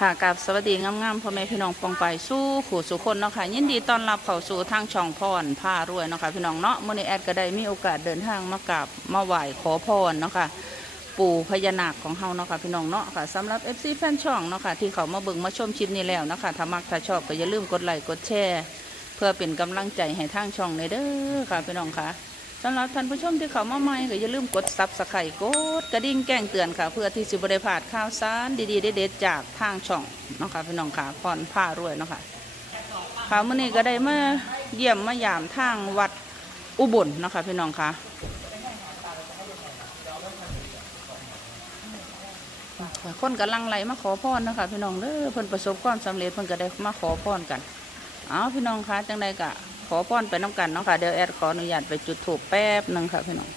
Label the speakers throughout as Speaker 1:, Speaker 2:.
Speaker 1: ค่ะกับสวัสดีงามๆพ่อแม่พี่น้องปองไปสู้ขู่สุคนเนาะค่ะยินดีต้อนรับเข้าสู่ทางช่องพรผ้ารวยเนาะค่ะพี่น้องเนาะมื้อนี้แอดก็ได้มีโอกาสเดินทางมากราบมาไหว้ขอพรเนาะค่ะปู่พญานาคของเฮาเนาะค่ะพี่น้องเนาะค่ะสำหรับ FC แฟนช่องเนาะค่ะที่เขามาเบิ่งมาชมคลิปนี้แล้วเนาะค่ะถ้ามักถ้าชอบก็อย่าลืมกดไลค์กดแชร์ เพื่อเป็นกำลังใจให้ทางช่องเลยเด้อค่ะพี่น้องค่ะ สำหรับท่านผู้ชมที่เข้ามาใหม่ก็อย่าลืมกดซับสไครต์กดกระดิ่งแจ้งเตือนค่ะ เพื่อที่สิบได้พลาดข่าวสารดีๆเด็ดๆจากทางช่องเนาะค่ะพี่น้องค่ะพรผ้ารวยเนาะค่ะค่ะมื้อนี้ก็ได้มาเยี่ยมมายามทางวัดอุบลเนาะค่ะพี่น้องค่ะคนกำลังไหลมาขอพรนะคะพี่น้องเด้อเพิ่นประสบความสำเร็จเพิ่นก็ได้มาขอพรกัน เอาพี่น้องคะจังใดก็ ขอพรไปน้ำกันเนาะค่ะเดี๋ยวแอดขออนุญาตไปจุดถูกแป๊บหนึ่งค่ะพี่น้อง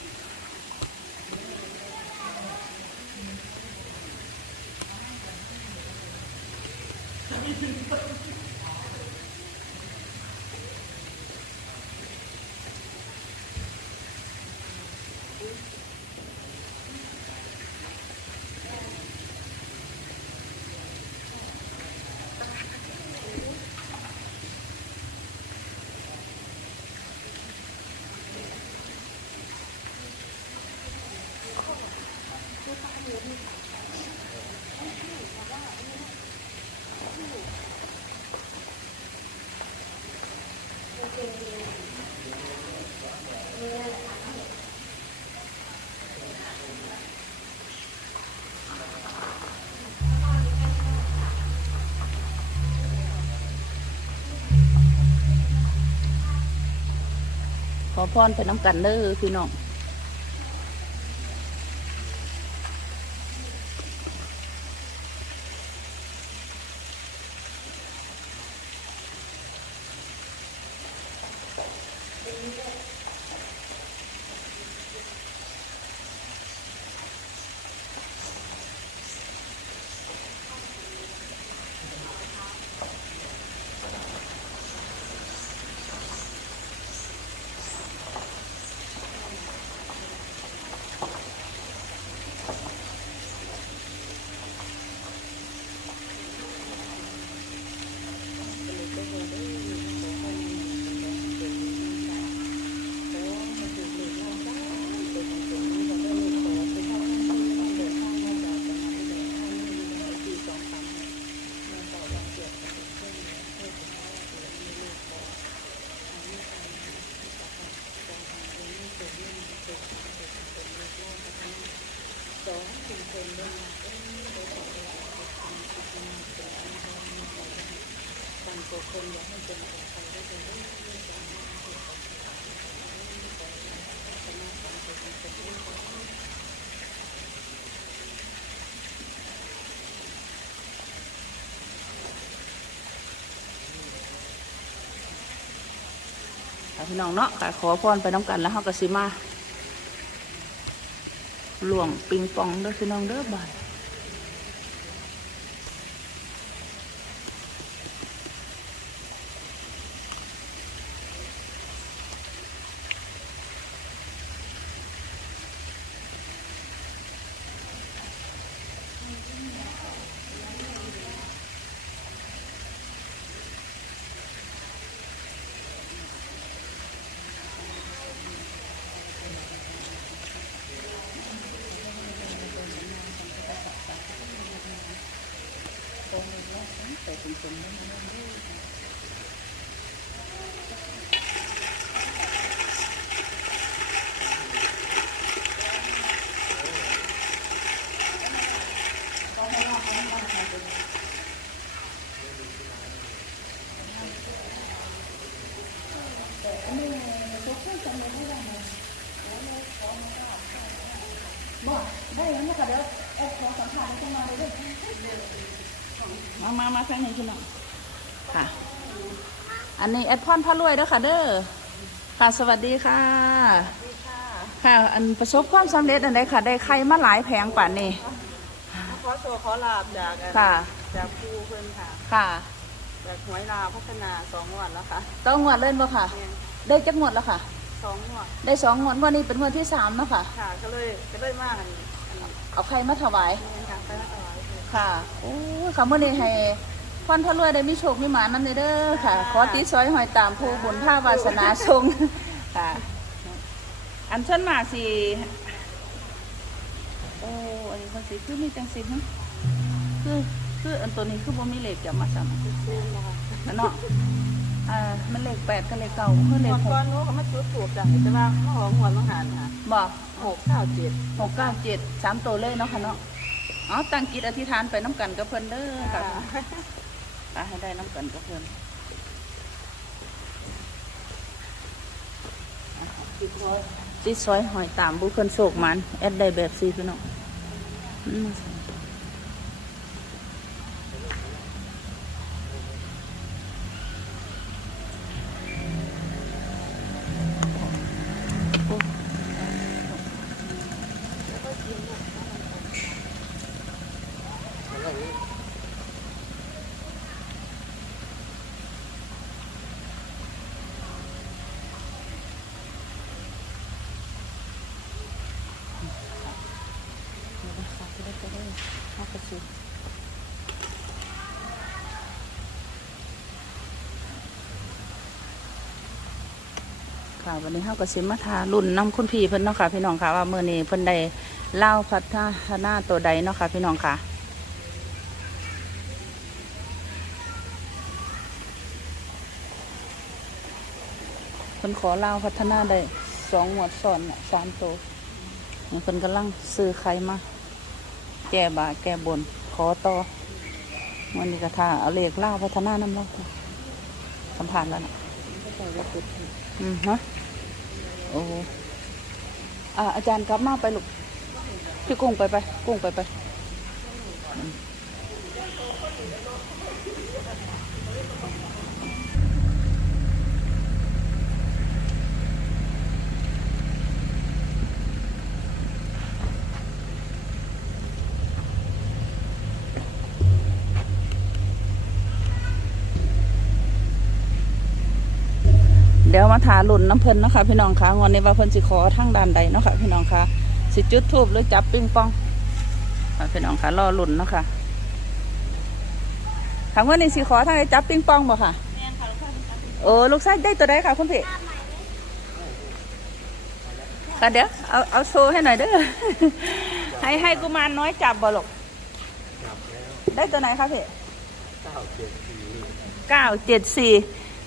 Speaker 1: ขอพรไปน้ำกันเด้อพี่น้อง ค่ะ พี่น้องเนาะค่ะขอพรไปน้ำกันแล้วเฮาก็สิมาหลวงปิงปองเด้อพี่น้องเด้อบาย ได้แล้วนะคะเดี๋ยวแอดขอสัมผัสในจังหวะเลยด้วย มามามาแฟนหนึ่งพี่น้องค่ะ อันนี้แอดพรพระรวยเด้อค่ะเด้อค่ะสวัสดีค่ะ ค่ะ อันประสบความสำเร็จอันใดค่ะ ได้ใครมาหลายแผงป่านนี้
Speaker 2: ขอโชว์ขอลาบจากอัน
Speaker 1: ค่ะ
Speaker 2: จากครูเพื่อนค่ะ
Speaker 1: ค่ะ
Speaker 2: จากหวยลาวพัฒนาสองงวดแล้วค่ะ
Speaker 1: ต้องงวดเล่นบ่ค่ะ
Speaker 2: เนี่ย
Speaker 1: ได้จักงวดแล้วค่ะ
Speaker 2: สองงวด
Speaker 1: ได้สองงวดวันนี้เป็นงวดที่สามเนาะค่ะ
Speaker 2: ค่ะก็เลยก็เลยมากอันนี้อันนี้
Speaker 1: เอาใครมาถวาย
Speaker 2: เนี่ย ค่ะไปมาถวายเลย
Speaker 1: ค่ะโอ้ยค่ะเมื่อนี้ให้พรพระรวยได้มีโชคมีหมานั่นเด้อค่ะ ขอติดซอยหอยตามผู้บุญท่าวาสนาทรงค่ะ อันเชิญมาสิโอ้อันนี้คนสิคือมีจังสิฮะคือคืออันตัวนี้คือบ่มีเลขจะมาซ้ำนั่นเนาะอ่ามันเลขแปดกับเลขเก้าคือเล
Speaker 2: หั
Speaker 1: ข
Speaker 2: ว
Speaker 1: ห
Speaker 2: ก้อกนนู้นก็มาจุดถูกจังแต่ว่าหอหัวต้องหันค่ะ
Speaker 1: บอก
Speaker 2: หกเก้าเจ็ด
Speaker 1: หกเก้าเจ็ดสามตัวเลยเนาะค่ะเนาะ อ๋อตั้งจิตอธิษฐานไปน้ำกันกับเพิ่นเด้อค่ะตาให้ได้น้ำกันกับเพื่อนจิตซอยหอยตามบุคคลโศกมันแอดได้แบบซีพี่น้องอืมเอาไปสิ ค่ะวันนี้เฮาก็สิมาทารุ่นน้ำคุณพี่เพิ่นเนาะค่ะพี่น้องค่ะว่ามื้อนี้เพิ่นได้เล่าพัฒนาตัวใดเนาะค่ะพี่น้องค่ะ เพิ่นขอเล่าพัฒนาได้สองหมวดซ้อนน่ะสามตัวนี่เพิ่นกำลังซื้อไข่มา แก้บาแก้บน ขอต่อวันนี้ก็ท่าเอาเลขเล่าพัฒนาน้ำเล่าสัมผัสแล้วนะอืมฮะโอ้อ่าอาจารย์กลับมาไปลูกพี่กุ้งไปไปกุ้งไปไป ยวมาถาหลุนน้ำเพลินนะคะพี่น้องคะงอนในว่าเพิ่นสิขอทางด้านใดเนาะค่ะพี่น้องคะสิจุดทูบหรือจับปิ้งปองค่ะพี่น้องคะรอหลุนเนาะค่ะถามว่านี่สิขอทางใดจับปิ้งปองบ่ค่ะ
Speaker 2: แม่ค่ะ
Speaker 1: โอ้ลูกชายได้ตัวใดค่ะคุณพี่ค่ะเดี๋ยวเอาเอาโชว์ให้หน่อยเด้อให้ให้กุมารน้อยจับบ่ลูกได้ตัวไหนครับพี่เก้าเจ็ดสี่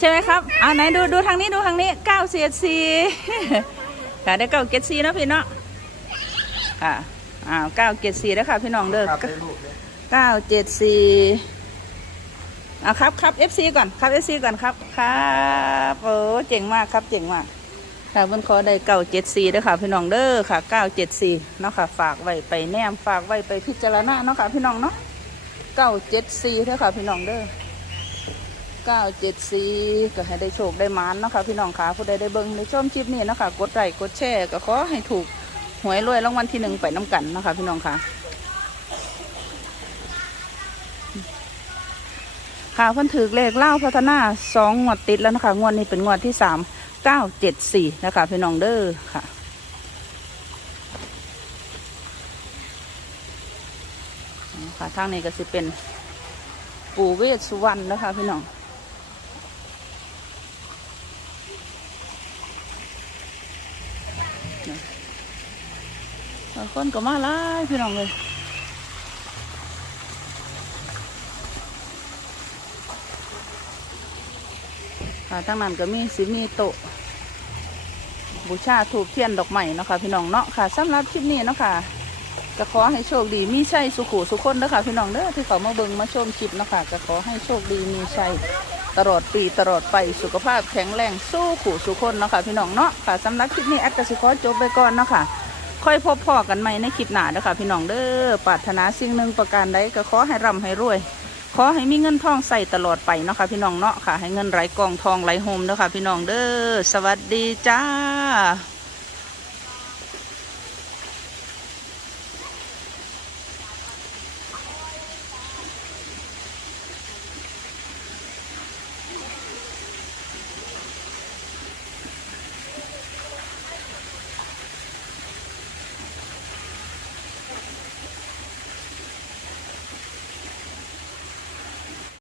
Speaker 1: ช่ไหมครับเอาไหนดูดูทางนี้ดูทางนี้เก้าเจ็ดสี่ค่ะได้เก้าเจ็ดสี่นาะพี่เนาะค่ะอ้าวเก้าเจ็ดสี่แล้วค่ะพี่น้องเด้อ
Speaker 3: เก้า
Speaker 1: เจ็ดสี่อะครับครับ FC ก่อนครับ FC ก่อนครับครับโอ้เจ๋งมากครับเจ๋งมากค่ะบนคอได้เก้าเจ็ดสี่ด้วยค่ะ พี่น้องเด้อค่ะเก้าเจ็ดสี่เนาะค่ะฝากไว้ไปแนมฝากไว้ไปพิจารณาเนาะค่ะพี่น้องเนาะเก้าเจ็ดสี่ด้วยค่ะพี่น้องเด้อ เก้าเจ็ดสี่ก็ให้ได้โชคได้มานเนาะค่ะพี่น้องค่ะผู้ใดได้เบิ่งได้ชมคลิปนี้เนาะค่ะกดไลค์กดแชร์ก็ขอให้ถูกหวยรวยรางวัลที่หนึ่งไปน้ำกันเนาะค่ะพี่น้องค่ะค่ะเพิ่นถือเลขเล่าพัฒนาสองงวดติดแล้วนะคะงวดนี้เป็นงวดที่สามเก้าเจ็ดสี่นะคะพี่น้องเด้อค่ะค่ะทางนี้ก็สิเป็นปู่เวสสุวรรณนะคะพี่น้องเนี่ย คนก็มาหลายพี่น้องเลยค่ะทั้งนั้นก็มีสิมีโต๊ะบูชาถูกเทียนดอกไม้เนาะค่ะพี่น้องเนาะค่ะสำหรับคลิปนี้เนาะค่ะก็ขอให้โชคดีมีชัยสุขุสุขคนเด้อค่ะพี่น้องเด้อที่เขามาเบิ่งมาชมคลิปเนาะค่ะก็ขอให้โชคดีมีชัยตลอดปีตลอดไปสุขภาพแข็งแรงสู้ขู่สุขคนเนาะค่ะพี่น้องเนาะค่ะสำหรับคลิปนี้แอดกสิขอจบไปก่อนเนาะค่ะ ค่อยพบพ่อกันไหมในคลิปหน้าเด้อค่ะพี่น้องเด้อปรารถนาสิ่งหนึ่งประการใดก็ขอให้ร่ำให้รวย ขอให้มีเงินทองใส่ตลอดไปเนาะค่ะพี่น้องเนาะค่ะ ให้เงินไหลกองทองไหลโฮมเด้อค่ะพี่น้องเด้อสวัสดีจ้า